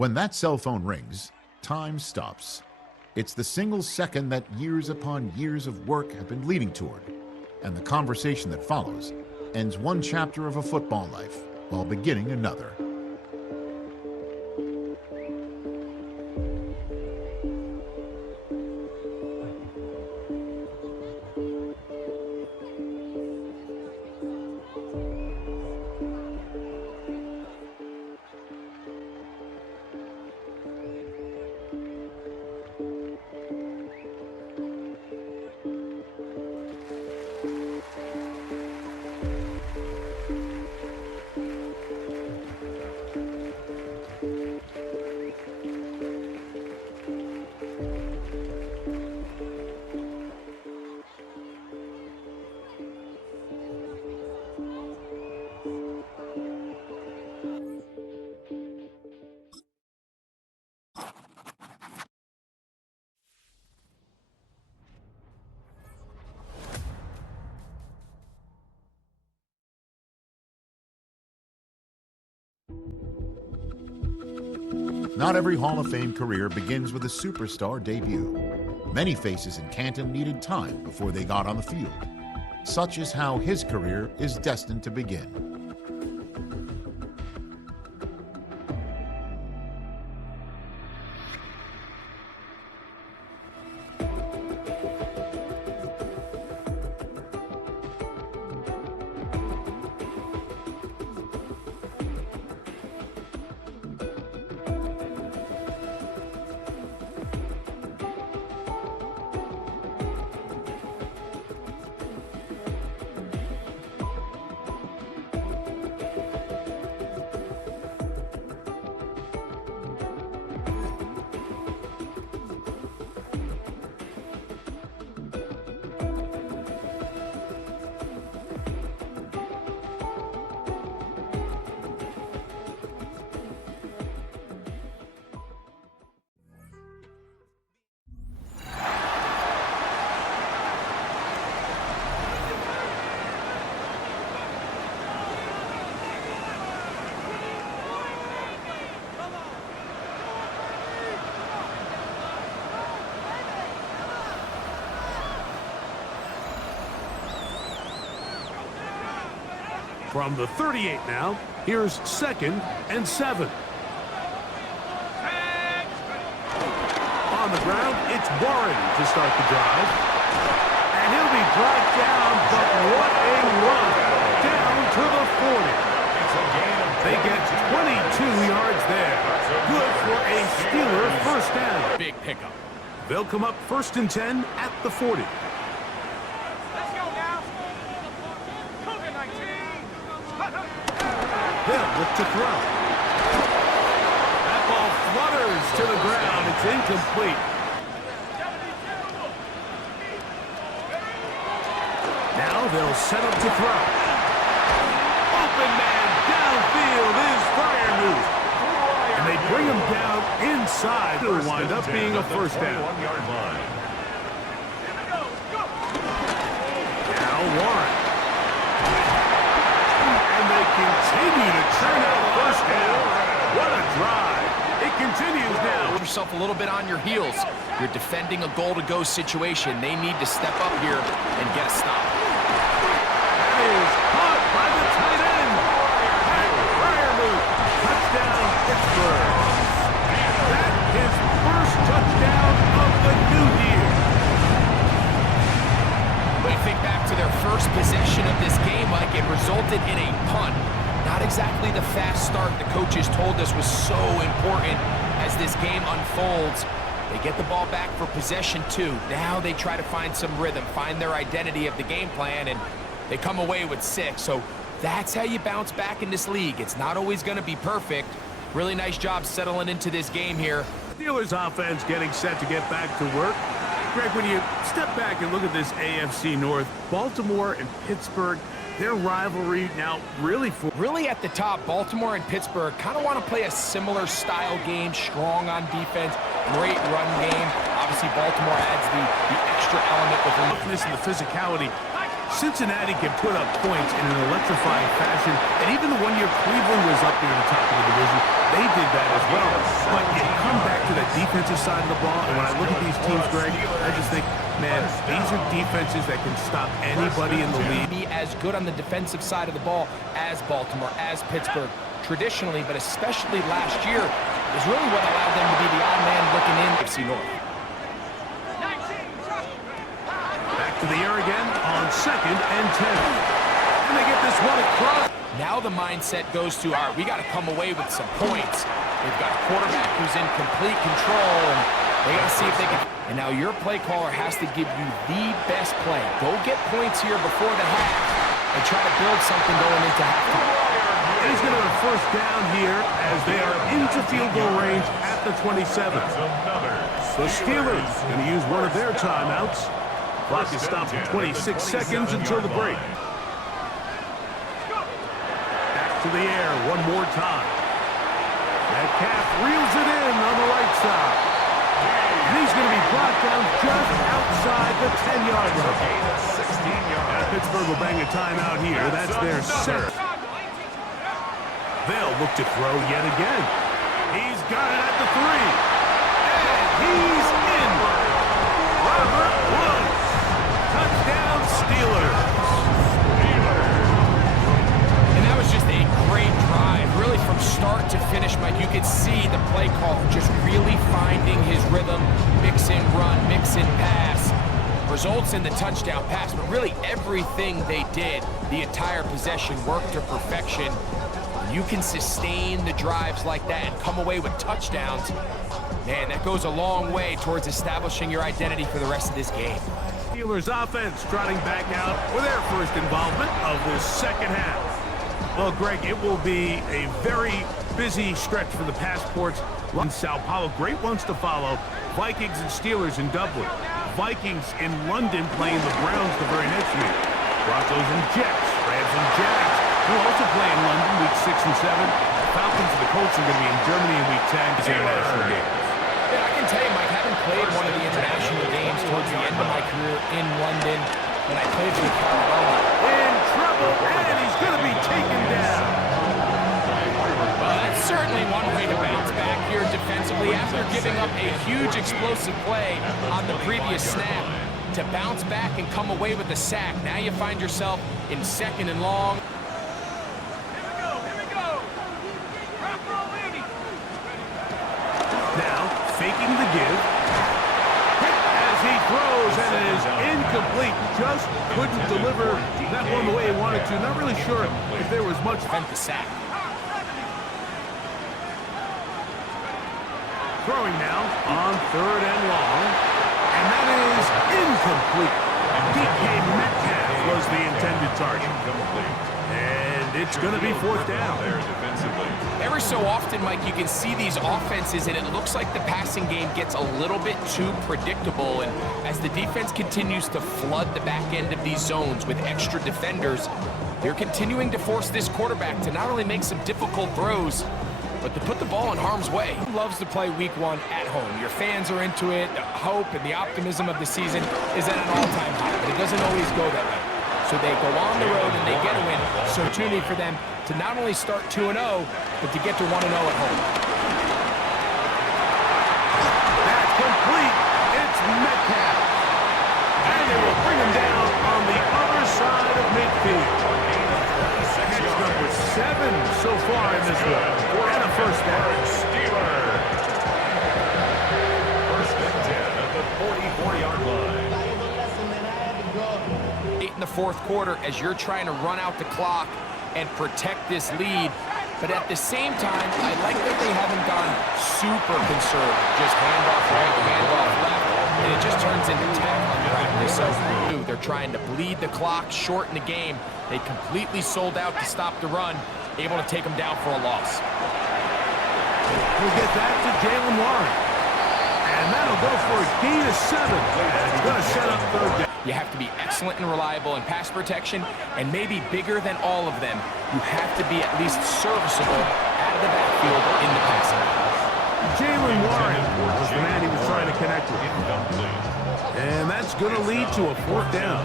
When that cell phone rings, time stops. It's the single second that years upon years of work have been leading toward, and the conversation that follows ends one chapter of a football life while beginning another. Not every Hall of Fame career begins with a superstar debut. Many faces in Canton needed time before they got on the field. Such is how his career is destined to begin. From the 38 now, here's 2nd and 7. On the ground, it's Warren to start the drive. And he'll be brought down, but what a run! Down to the 40. They get 22 yards there. Good for a Steeler first down. Big pickup. They'll come up 1st and 10 at the 40. They'll look to throw. That ball flutters to the ground. It's incomplete. Now they'll set up to throw. Open man downfield is Fryermuth. And they bring him down inside. It'll wind up being a first down. Now Warren. Continue to turn out first down. What a drive. It continues now. Put yourself a little bit on your heels. You're defending a goal-to-go situation. They need to step up here and get a stop. That is caught by the tight end. And Fryermuth. Touchdown, Pittsburgh. That's his first touchdown of the new year. When you think back to their first possession of this game, Mike, it resulted in a punt. Not exactly the fast start the coaches told us was so important as this game unfolds. They get the ball back for possession 2. Now they try to find some rhythm, find their identity of the game plan, and they come away with 6. So that's how you bounce back in this league. It's not always going to be perfect. Really nice job settling into this game here. Steelers offense getting set to get back to work. Greg, when you step back and look at this AFC North, Baltimore and Pittsburgh, their rivalry now really at the top. Baltimore and Pittsburgh kind of want to play a similar style game, strong on defense, great run game. Obviously, Baltimore adds the extra element with the toughness and the physicality. Cincinnati can put up points in an electrifying fashion, and even the one year Cleveland was up near the top of the division, they did that as well. But you come back to that defensive side of the ball, and when I look at these teams, Greg, I just think, man, these are defenses that can stop anybody in the league. Be as good on the defensive side of the ball as Baltimore, as Pittsburgh, traditionally, but especially last year, is really what allowed them to be the odd man looking in AFC North. To the air again on 2nd and 10. And they get this one across. Now the mindset goes to, all right, we got to come away with some points. They've got a quarterback who's in complete control, and they got to see if they can. And now your play caller has to give you the best play. Go get points here before the half and try to build something going into halftime. He's going to have a first down here as they are into field goal range at the 27. The Steelers going to use one of their timeouts. Clock is stopped at 26 seconds until the break. Back to the air one more time. Metcalf reels it in on the right side. And he's going to be brought down just outside the 10-yard line. Pittsburgh will bang a timeout here. That's their set. They'll look to throw yet again. He's got it at the 3. And he's in. Robert Woods. Touchdown, Steelers. And that was just a great drive. Really from start to finish, Mike, you could see the play call just really finding his rhythm. Mix in run, mix in pass. Results in the touchdown pass, but really everything they did, the entire possession worked to perfection. You can sustain the drives like that and come away with touchdowns. Man, that goes a long way towards establishing your identity for the rest of this game. Steelers offense trotting back out for their first involvement of the second half. Well, Greg, it will be a very busy stretch for the passports in Sao Paulo. Great ones to follow. Vikings and Steelers in Dublin. Vikings in London playing the Browns the very next week. Broncos and Jets. Rams and Jags, who also play in London week 6 and 7. Falcons and the Colts are going to be in Germany in week 10. International games. Yeah, I can tell you, Mike, having played one of the international games towards the end of my career in London, when I played for Carolina. In trouble, and he's going to be taken down. Well, that's certainly one way to bounce back here defensively after giving up a huge explosive play on the previous snap. To bounce back and come away with a sack. Now you find yourself in 2nd and long. Now, faking the give. As he throws, and it is incomplete. Just couldn't deliver that one the way he wanted to. Not really sure if there was much. Prevent the sack. Throwing now on 3rd and long. And that is incomplete. DK Metcalf was the intended target. And it's going to be 4th down. Every so often, Mike, you can see these offenses, and it looks like the passing game gets a little bit too predictable. And as the defense continues to flood the back end of these zones with extra defenders, they're continuing to force this quarterback to not only make some difficult throws, but to put the ball in harm's way. He loves to play week 1 at home. Your fans are into it. The hope and the optimism of the season is at an all-time high, but it doesn't always go that way. So they go on the road and they get a win. So opportunity for them to not only start 2-0, but to get to 1-0 at home. That's complete. It's Metcalf. And they will bring him down on the other side of midfield. Catch number 7 so far in this one. And a first down. Steelers. 1st and 10 at the 44-yard line. Late in the 4th quarter as you're trying to run out the clock and protect this lead. But at the same time, I like that they haven't gone super conservative. Just handoff right, handoff left, and it just turns into tackling practice. So they're trying to bleed the clock, shorten the game. They completely sold out to stop the run, able to take them down for a loss. We'll get that to Jalen Warren. And that'll go for a gain of 7. And it's going to set up 3rd down. You have to be excellent and reliable in pass protection, and maybe bigger than all of them, you have to be at least serviceable out of the backfield in the passing. Jalen Warren was the man he was trying to connect with. And that's going to lead to a 4th down.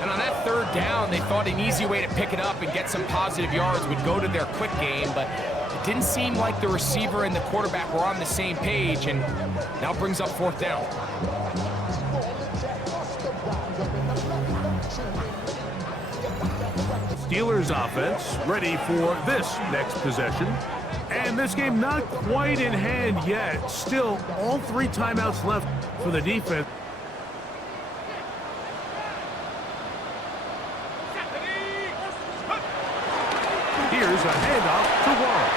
And on that third down, they thought an easy way to pick it up and get some positive yards would go to their quick game, but it didn't seem like the receiver and the quarterback were on the same page, and now brings up fourth down. Steelers offense ready for this next possession. And this game not quite in hand yet. Still, all 3 timeouts left for the defense. Here's a handoff to Warren.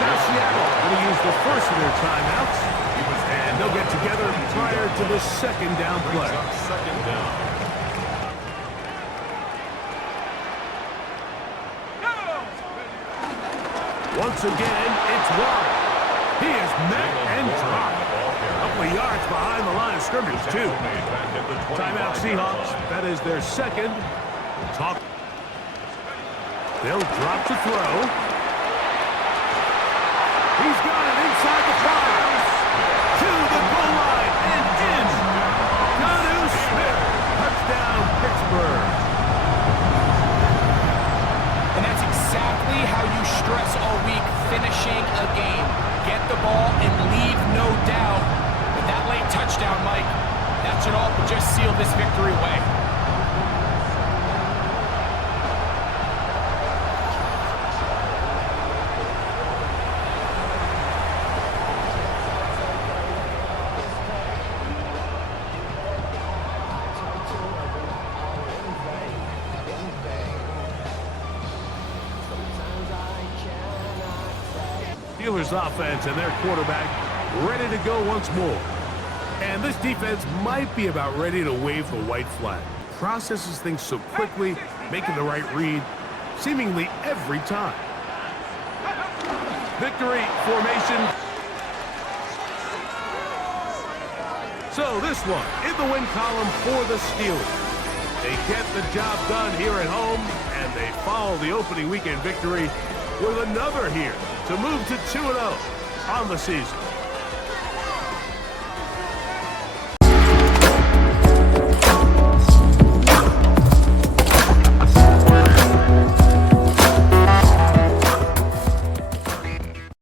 Now Seattle going to use the first of their timeouts. And they'll get together prior to the second down play. Second down. Once again, it's Warren. He is met and dropped. A couple of yards behind the line of scrimmage, too. Timeout Seahawks. That is their second. They'll drop to throw. He's got it inside the 5. To the goal line and in. Jonnu Smith. Touchdown, Pittsburgh. And that's exactly how you stress all week, finishing a game. Get the ball and leave no doubt. With that late touchdown, Mike, that should all just seal this victory away. Steelers offense and their quarterback ready to go once more. And this defense might be about ready to wave the white flag. Processes things so quickly, making the right read seemingly every time. Victory formation. So this one in the win column for the Steelers. They get the job done here at home, and they follow the opening weekend victory with another here to move to 2-0 on the season.